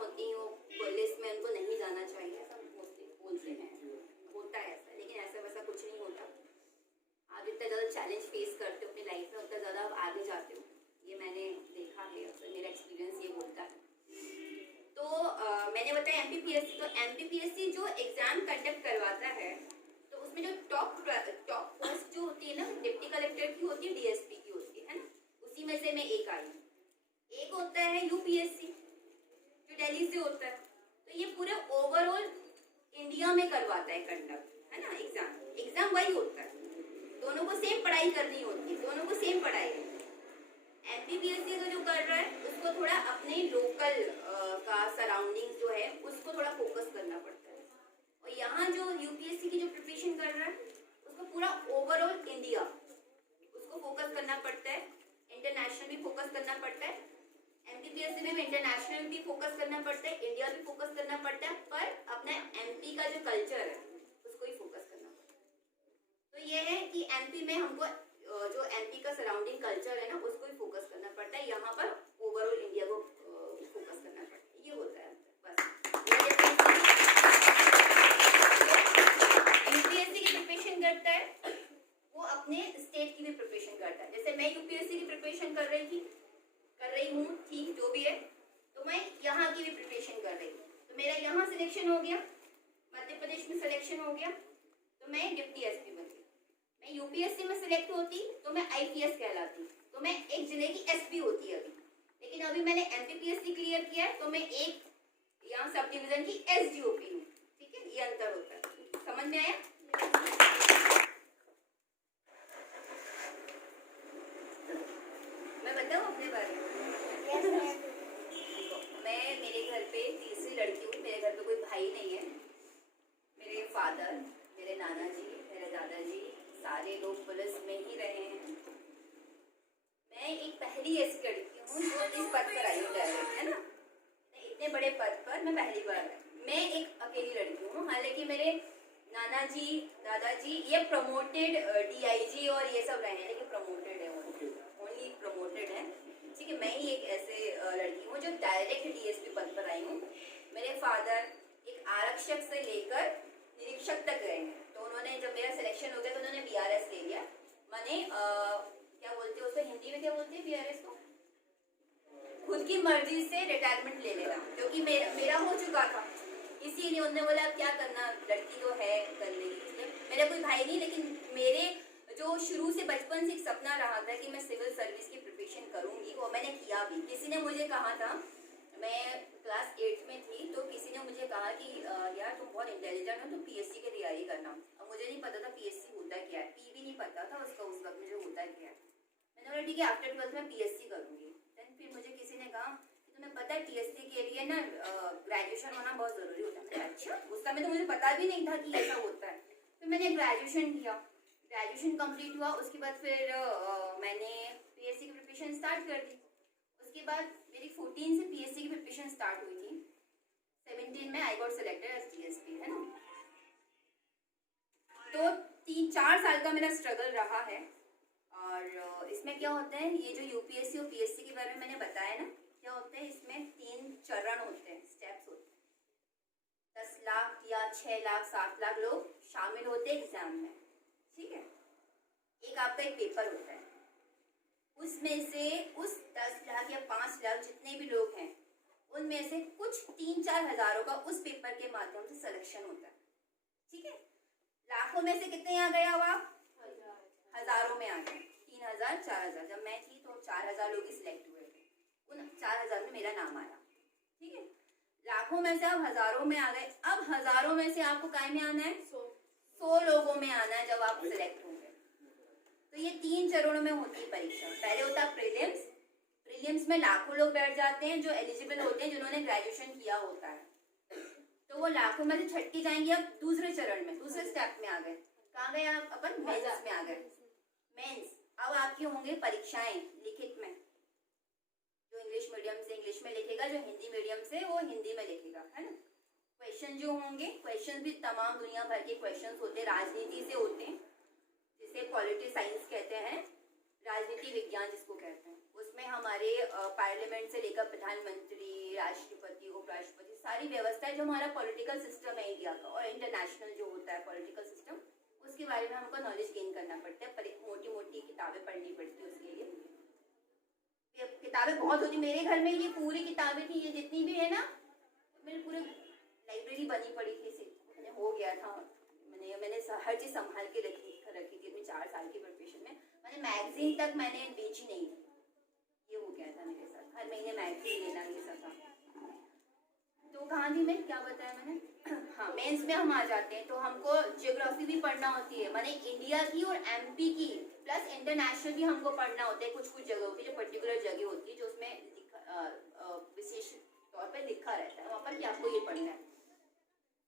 होती हैं वो लिस्ट में उनको नहीं जाना चाहिए, ऐसा मोस्टली बोलते हैं, होता है ऐसा, लेकिन ऐसा वैसा कुछ नहीं होता। आप जितना ज़्यादा चैलेंज फेस करते हो अपनी लाइफ में उतना ज़्यादा आप आगे जाते हो, ये मैंने देखा है, अक्सर मेरा एक्सपीरियंस ये बोलता है। तो मैंने बताया MPPSC, तो MPPSC जो एग्ज़ाम कंडक्ट करवाता है तो उसमें जो टॉप पोस्ट जो होती है ना, डिप्टी कलेक्टर की होती है, DSP की होती है ना, उसी में से मैं एक आई हूँ। एक होता है UPSC जो दिल्ली से होता है, तो ये पूरे ओवरऑल इंडिया में करवाता है कंडक्ट, है ना, एग्जाम वही होता है, दोनों को सेम पढ़ाई करनी होती है, दोनों को सेम पढ़ाई है। MPPSC का जो कर रहा है उसको थोड़ा अपने लोकल का सराउंडिंग जो है उसको थोड़ा फोकस करना पड़ता है, और यहाँ जो UPSC की जो प्रिपरेशन कर रहा है उसको पूरा ओवरऑल इंडिया उसको फोकस करना पड़ता है, इंटरनेशनल भी फोकस करना पड़ता है। MPPSC में भी इंटरनेशनल भी फोकस करना पड़ता है, इंडिया भी फोकस करना पड़ता है, पर अपना MP का जो कल्चर है उसको ही फोकस करना पड़ता है। तो ये है कि MP में हमको जो MP का सराउंडिंग कल्चर है ना उसको ही फोकस करना पड़ता है, यहाँ पर ओवरऑल इंडिया को फोकस करना पड़ता है, ये होता है बस। UPSC की प्रिपरेशन करता है वो अपने स्टेट की भी प्रिपरेशन करता है, जैसे मैं UPSC की प्रिपरेशन कर रही हूँ, ठीक जो भी है, तो मैं यहाँ की भी प्रिपरेशन कर रही हूँ, तो मेरा यहाँ सिलेक्शन हो गया, मध्य प्रदेश में सिलेक्शन हो गया, तो मैं डिप्टी SP बन गई। मैं UPSC में सिलेक्ट होती तो मैं IPS कहलाती, तो मैं एक जिले की SP होती अभी, लेकिन अभी मैंने MPPSC क्लियर किया है तो मैं एक यहाँ सब डिवीजन की SDOP हूँ, ठीक है, ये अंतर होता है, समझ में आया? मैं बताऊँ अपने बारे में? मैं मेरे घर पे तीसरी लड़की हूँ, मेरे घर पे कोई भाई नहीं है, मेरे फादर, मेरे नाना जी, मेरे दादाजी सारे लोग पुलिस में ही रहे हैं। मैं एक पहली ऐसी लड़की हूँ जो इस पद पर आई हूँ डायरेक्ट, है ना, इतने बड़े पद पर मैं पहली बार, मैं एक अकेली लड़की हूँ। हालांकि मेरे नाना जी, दादाजी ये प्रमोटेड DIG और ये सब रहे हैं, लेकिन प्रमोटेड है, ओनली प्रमोटेड है, ठीक है। मैं ही एक ऐसे लड़की हूँ जो डायरेक्ट DSP पद पर आई हूँ। मेरे फादर एक आरक्षक से लेकर निरीक्षक तक गए हैं, तो उन्होंने जब मेरा सिलेक्शन हो गया तो उन्होंने BRS ले लिया, माने क्या बोलते हैं उसको हिंदी में, क्या बोलते हैं BRS को, खुद की मर्जी से रिटायरमेंट ले लेना, क्योंकि मेरा हो चुका था, इसीलिए उन्होंने बोला अब क्या करना, लड़की तो है कर लेगी। मेरा कोई भाई नहीं, लेकिन मेरे जो शुरू से बचपन से एक सपना रहा था कि मैं सिविल सर्विस की प्रिपरेशन करूंगी, वो मैंने किया भी। किसी ने मुझे कहा था, मैं क्लास 8 में थी, तो किसी ने मुझे कहा कि यार तुम बहुत इंटेलिजेंट हो, तुम PSC की तैयारी करना। अब मुझे नहीं पता था PSC होता क्या है, P भी नहीं पता था उसका उस वक्त मुझे होता क्या है। मैंने बोला ठीक है, आफ्टर 12th में PSC करूँगी। देन फिर मुझे किसी ने कहा कि तुम्हें पता है TSC के लिए ना ग्रेजुएशन होना बहुत ज़रूरी होता है। अच्छा, उस समय तो मुझे पता भी नहीं था कि ऐसा होता है। फिर मैंने ग्रेजुएशन किया, ग्रेजुएशन कंप्लीट हुआ, उसके बाद फिर मैंने PSC की प्रिपरेशन स्टार्ट कर दी। उसके बाद मेरी 14 से PSC की प्रिपरेशन स्टार्ट हुई थी, 17 में I got selected as DSP, है ना। तो 3-4 साल का मेरा स्ट्रगल रहा है, और इसमें क्या होता है, ये जो UPSC और PSC के बारे में मैंने बताया ना, क्या होता है, इसमें 3 चरण होते हैं, स्टेप्स होते हैं। 10 लाख या 6 लाख 7 लाख लोग शामिल होते हैं एग्जाम में, ठीक है। एक आपका एक पेपर होता है, उसमें से उस 10 लाख या 5 लाख जितने भी लोग हैं उनमें से कुछ 3-4 हजारों का उस पेपर के माध्यम से सिलेक्शन होता है, ठीक है। लाखों में से कितने आ गए अब आप? हजारों में आ गए, 3000, 4000। जब मैं थी तो 4000 लोग ही सिलेक्ट हुए थे, उन 4000 में मेरा नाम आया, ठीक है। लाखों में से अब हजारों में आ गए, अब हजारों में से आपको काय में आना है? 100 लोगों में आना है जब आप सिलेक्ट होंगे। तो ये 3 चरणों में होती है परीक्षा। पहले होता है प्रीलिम्स, प्रीलिम्स में लाखों लोग बैठ जाते हैं जो एलिजिबल होते हैं, जिन्होंने ग्रेजुएशन किया होता है, तो वो लाखों में से छट के जाएंगे। अब दूसरे चरण में, दूसरे स्टेप में आ गए, कहाँ गए आप? अपन मेंस में आ गए। मेंस, अब आपकी होंगे परीक्षाएं लिखित में, जो इंग्लिश मीडियम से इंग्लिश में लिखेगा, जो हिंदी मीडियम से वो हिंदी में लिखेगा, है ना। क्वेश्चन जो होंगे, क्वेश्चन भी तमाम दुनिया भर के क्वेश्चन होते हैं, राजनीति से होते हैं, जिसे पॉलिटी साइंस कहते हैं, राजनीति विज्ञान जिसको कहते हैं। उसमें हमारे पार्लियामेंट से लेकर प्रधानमंत्री, राष्ट्रपति, उपराष्ट्रपति, सारी व्यवस्था जो हमारा पॉलिटिकल सिस्टम है इंडिया का और इंटरनेशनल जो होता है पॉलिटिकल सिस्टम, उसके बारे में हमको नॉलेज गेन करना पड़ता है। पर मोटी मोटी किताबें पढ़नी पड़ती है उसके लिए। किताबें बहुत होती, मेरे घर में ये पूरी किताबें थी, ये जितनी भी है ना, मेरी पूरी लाइब्रेरी बनी पड़ी थी, मैंने हो गया था। मैंने हर चीज़ संभाल के रखी थी अपनी 4 साल की प्रिपरेशन में। मैंने मैगजीन तक मैंने बेची नहीं, ये हो गया था मेरे साथ, हर महीने मैगजीन लेना ये सब था। तो कहाँ थी मैं, क्या बताया मैंने? हाँ, मेंस में हम आ जाते हैं तो हमको ज्योग्राफी भी पढ़ना होती है, माने इंडिया की और एमपी की प्लस इंटरनेशनल भी हमको पढ़ना होता है। कुछ जगहों की जो पर्टिकुलर जगह होती है जो उसमें विशेष तौर पर लिखा रहता है वहाँ पर कि आपको ये पढ़ना है।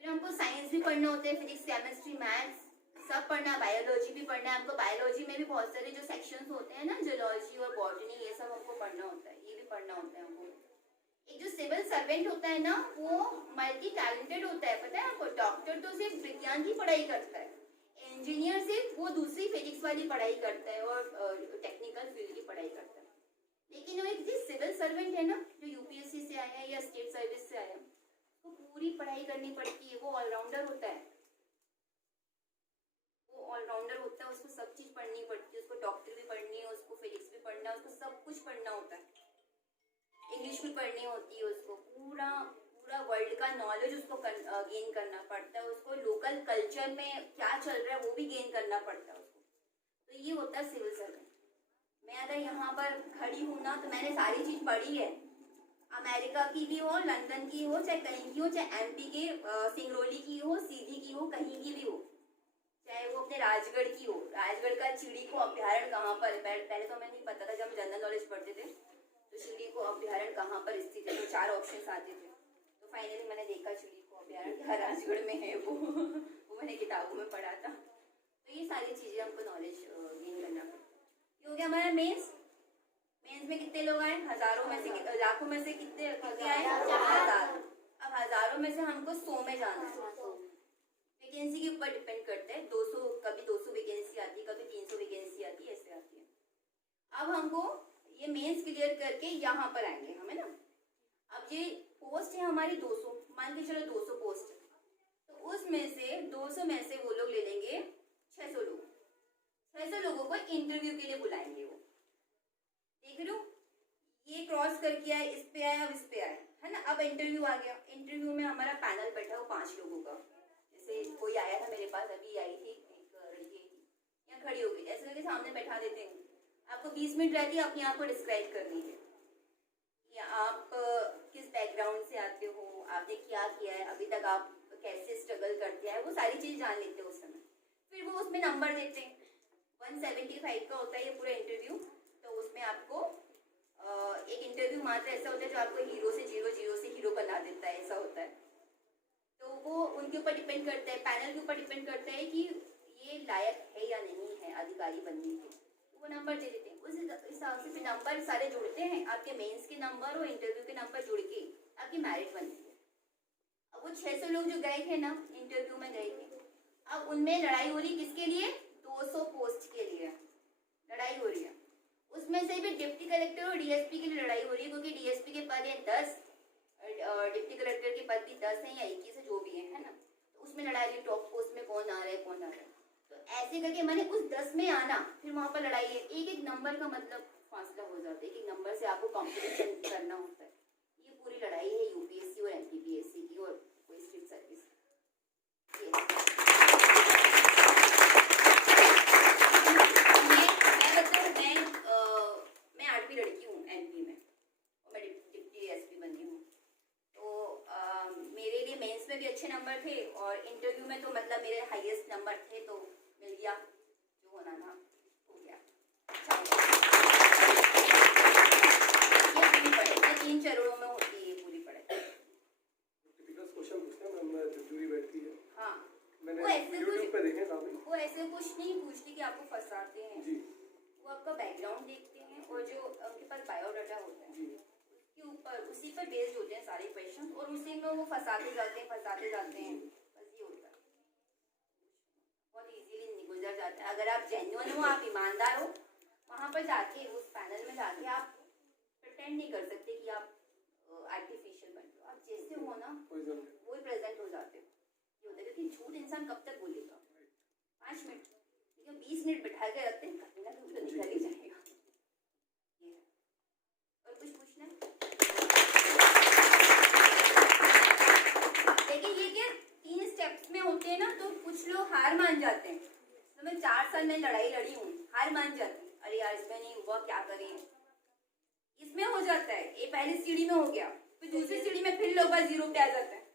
फिर हमको साइंस भी पढ़ना होता है, फिजिक्स, केमिस्ट्री, मैथ्स सब पढ़ना, बायोलॉजी भी पढ़ना है हमको। बायोलॉजी में भी बहुत सारे जो सेक्शंस होते हैं ना, जूलॉजी और बॉटनी, ये सब हमको पढ़ना होता है, ये भी पढ़ना होता है हमको। एक जो सिविल सर्वेंट होता है ना, वो मल्टी टैलेंटेड होता है, पता है आपको। डॉक्टर तो सिर्फ विज्ञान की पढ़ाई करता है, इंजीनियर सिर्फ वो दूसरी फिजिक्स वाली पढ़ाई करता है और टेक्निकल फील्ड की पढ़ाई करता है। लेकिन वो एक जो सिविल सर्वेंट है ना, जो यूपीएससी से आया है या स्टेट सर्विस से आया है, उसको पूरी पढ़ाई करनी पड़ती है। वो ऑलराउंडर होता है, उसको सब चीज पढ़नी पड़ती है। उसको डॉक्टर भी पढ़नी है, उसको फिजिक्स भी पढ़ना है, उसको सब कुछ पढ़ना होता है। इंग्लिश भी पढ़नी होती है उसको, पूरा वर्ल्ड का नॉलेज उसको गेन करना पड़ता है। उसको लोकल कल्चर में क्या चल रहा है वो भी गेन करना पड़ता है उसको। तो ये होता है सिविल सर्वेंट। मैं अगर यहाँ पर खड़ी हूँ ना, तो मैंने सारी चीज पढ़ी है, अमेरिका की भी हो, लंदन की हो, चाहे कहीं की हो, चाहे एमपी के सिंगरौली की हो, सीधी की हो, कहीं की भी हो, चाहे वो अपने राजगढ़ की हो। राजगढ़ का चिड़ी को अभ्यारण्य कहाँ पर है, पहले तो हमें नहीं पता था, जब हम जनरल नॉलेज पढ़ते थे तो चिड़ी को अभ्यारण्य कहाँ पर स्थित है, तो 4 ऑप्शंस आते थे। तो फाइनली मैंने देखा चिड़ी को अभ्यारण्य राजगढ़ में है वो मैंने किताबों में पढ़ा था। तो ये सारी चीजें हमको नॉलेज गेन करना पड़ता है। ये हो गया हमारा मेंस में कितने लोग आए, हजारों में से, लाखों में से कितने आए, 1000। अब हजारों में से हमको 100 में जाना है। वैकेंसी के ऊपर डिपेंड करता है, 200, कभी 200 वैकेंसी आती है, कभी 300 वैकेंसी आती है, ऐसे आती है। अब हमको ये मेंस क्लियर करके यहाँ पर आएंगे हमें ना। अब ये पोस्ट है हमारी 200, मान के चलो 200 पोस्ट है, तो उसमें से 200 में से वो लोग ले लेंगे 600 लोग। 600 लोगों को इंटरव्यू के लिए बुलाएंगे। वो देख रहे हो, ये क्रॉस करके आए, इस पे आया, अब इस पे आए, है ना। अब इंटरव्यू आ गया। इंटरव्यू में हमारा पैनल बैठा हो 5 लोगों का। जैसे कोई आया था मेरे पास, अभी आई थी एक लड़की, यहाँ खड़ी हो गई, ऐसे करके सामने बैठा देते हैं। आपको 20 मिनट रहती है अपने आप को डिस्क्राइब करनी है, या आप किस बैकग्राउंड से आते हो, आपने क्या किया है अभी तक, आप कैसे स्ट्रगल करते हैं, वो सारी चीज जान लेते हैं उस समय। फिर वो उसमें नंबर देते हैं, 175 का होता है ये पूरा इंटरव्यू। तो उसमें आपको एक इंटरव्यू मात्र ऐसा होता है जो आपको हीरो से जीरो से हीरो बना देता है, ऐसा होता है। तो वो उनके ऊपर डिपेंड करता है, पैनल के ऊपर डिपेंड करता है कि ये लायक है या नहीं है अधिकारी बनने के। तो वो नंबर दे देते हैं, उस हिसाब से फिर नंबर सारे जुड़ते हैं, आपके मेंस के नंबर और इंटरव्यू के नंबर जुड़ के आपकी मेरिट बनती है। अब वो 600 लोग जो गए थे ना, इंटरव्यू में गए थे, अब उनमें लड़ाई हो रही किसके लिए, 200 पोस्ट के लिए लड़ाई हो रही है। उसमें से भी डिप्टी कलेक्टर और डीएसपी के लिए लड़ाई हो रही है, क्योंकि डीएसपी के पद है 10, डिप्टी कलेक्टर के पद भी 10 है या 21 है, जो भी है ना। तो उसमें लड़ाई है, टॉप पोस्ट में कौन आ रहा है। तो ऐसे करके मैंने उस 10 में आना, फिर वहां पर लड़ाई है। एक नंबर का मतलब फासला हो जाता है, एक नंबर से आपको कॉम्पिटिशन करना होता है। ये पूरी लड़ाई है यूपीएससी और एमपीपीएससी की और कोई स्टेट सर्विस। मैं 8वीं लड़की हूँ एमपी में, और मैं डिप्टी एसपी बनी हूँ। तो मेरे लिए मेंस में भी अच्छे नंबर थे, और इंटरव्यू में तो मतलब मेरे हाईएस्ट नंबर थे, तो मिल गया, जो होना था हो गया। ये पूरी पढ़ाई 3 चरणों में होती है, पूरी पढ़ाई। हाँ, वो ऐसे कुछ नहीं पूछती कि आपको फंसाते हैं जी। वो आपका बैकग्राउंड देखते हैं, और जो उनके पास बायोडाटा होता है उसके ऊपर, उसी पर बेस्ड होते हैं सारे क्वेश्चन, और उसी में वो फंसाते जाते हैं। बस ये होता है, बहुत इजीली गुजर जाता है। अगर आप जेन्युइन हो, आप ईमानदार हो, वहाँ पर जाके उस पैनल में जाके आप प्रिटेंड नहीं कर सकते कि आप आर्टिफिशियल बन रहे हो। आप जैसे लेकिन झूठ इंसान कब तक बोलेगा? 5 मिनट, लेकिन 20 मिनट बिठा के रखते हैं, कभी ना कभी तो निकल ही जाएगा। ये है। और कुछ पूछना है? लेकिन ये क्या 3 स्टेप्स में होते हैं ना, तो कुछ लोग हार मान जाते हैं। तो मैं 4 साल में लड़ाई लड़ी हूँ, हार मान जाती, अरे यार इसमें नहीं हुआ, क्या करें। इसमें हो जाता है, ये पहली सीढ़ी में हो गया, फिर दूसरी सीढ़ी में फिर लोग 0 पे आ जाते हैं।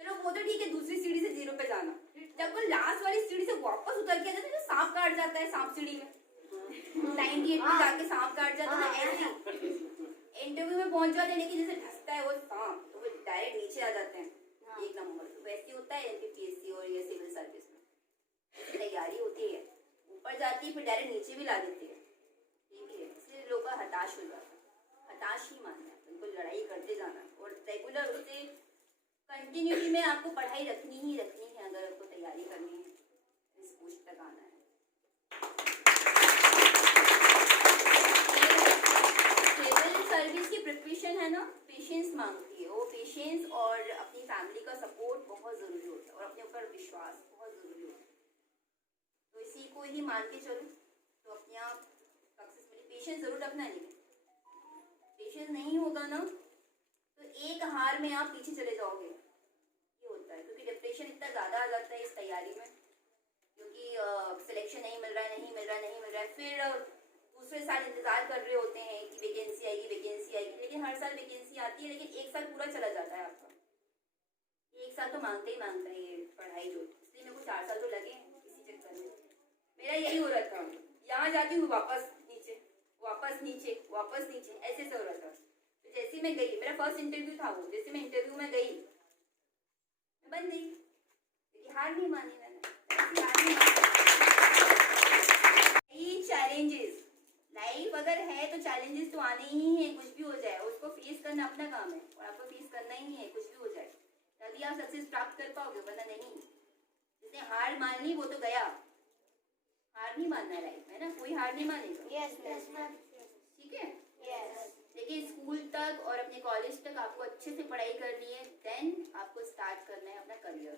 चलो वो तो ठीक है, दूसरी सीढ़ी से 0 पे जाना, जब वो लास्ट वाली सीढ़ी से वापस उतर के आ जाता है, जो सांप काट जाता है, सांप सीढ़ी में 98 में जाके सांप काट जाता है, ऐसे इंटरव्यू में पहुंच जाते हैं, लेकिन जैसे धंसता है वो सांप, तो वो डायरेक्ट नीचे आ जाते हैं। एक नंबर तो वैसे होता है एमपीपीएससी और ये सिविल सर्विस में तैयारी होती है, ऊपर जाती है फिर डायरेक्ट नीचे भी ला देती है। ठीक है, इसलिए लोग का हताश हो जाता है। हताश ही मानना है, बिल्कुल लड़ाई करते जाना और रेगुलर उससे कंटिन्यूटी में आपको पढ़ाई रखनी ही रखनी है, अगर आपको तैयारी करनी है, इस पोस्ट तक आना है। सिविल सर्विस की प्रिपरेशन है ना, पेशेंस मांगती है, वो पेशेंस और अपनी फैमिली का सपोर्ट बहुत ज़रूरी होता है और अपने ऊपर विश्वास बहुत ज़रूरी होता है। तो इसी को ही मान के चलो तो अपने आप सक्सेस मिले। पेशेंस ज़रूर रखना है, लेकिन पेशेंस नहीं होगा ना तो एक हार में आप पीछे चले जाओगे, ये होता है। क्योंकि डिप्रेशन इतना ज़्यादा आ जाता है इस तैयारी में, क्योंकि सिलेक्शन नहीं मिल रहा है, नहीं मिल रहा है, नहीं मिल रहा है, फिर दूसरे साल इंतजार कर रहे होते हैं कि वैकेंसी आएगी, वैकेंसी आएगी, लेकिन हर साल वैकेंसी आती है, लेकिन एक साल पूरा चला जाता है आपका। एक साल तो मांगता ही मांगता है ये पढ़ाई जो, इसलिए मेरे को 4 साल तो लगे इसी चक्कर में। मेरा यही हो रहा था, यहाँ जाती हूँ वापस नीचे, वापस नीचे, वापस नीचे, ऐसे से हो रहा था। तो जैसे मैं गई, मेरा फर्स्ट इंटरव्यू था वो, जैसे मैं इंटरव्यू में गई, मैं बन गई, लेकिन हार नहीं मानी मैंने, हार नहीं मानी। चैलेंजेस, लाइफ अगर है तो चैलेंजेस तो आने ही हैं, कुछ भी हो जाए उसको फेस करना अपना काम है और आपको फेस करना ही है, कुछ भी हो जाए, तभी आप सक्सेस प्राप्त कर पाओगे, वरना नहीं। जिसने हार मान ली वो तो गया। हार नहीं मानना है लाइफ में ना, कोई हार नहीं मानेगा। ठीक है, लेकिन स्कूल तक और अपने कॉलेज तक आपको अच्छे से पढ़ाई करनी है, देन आपको स्टार्ट करना है अपना करियर।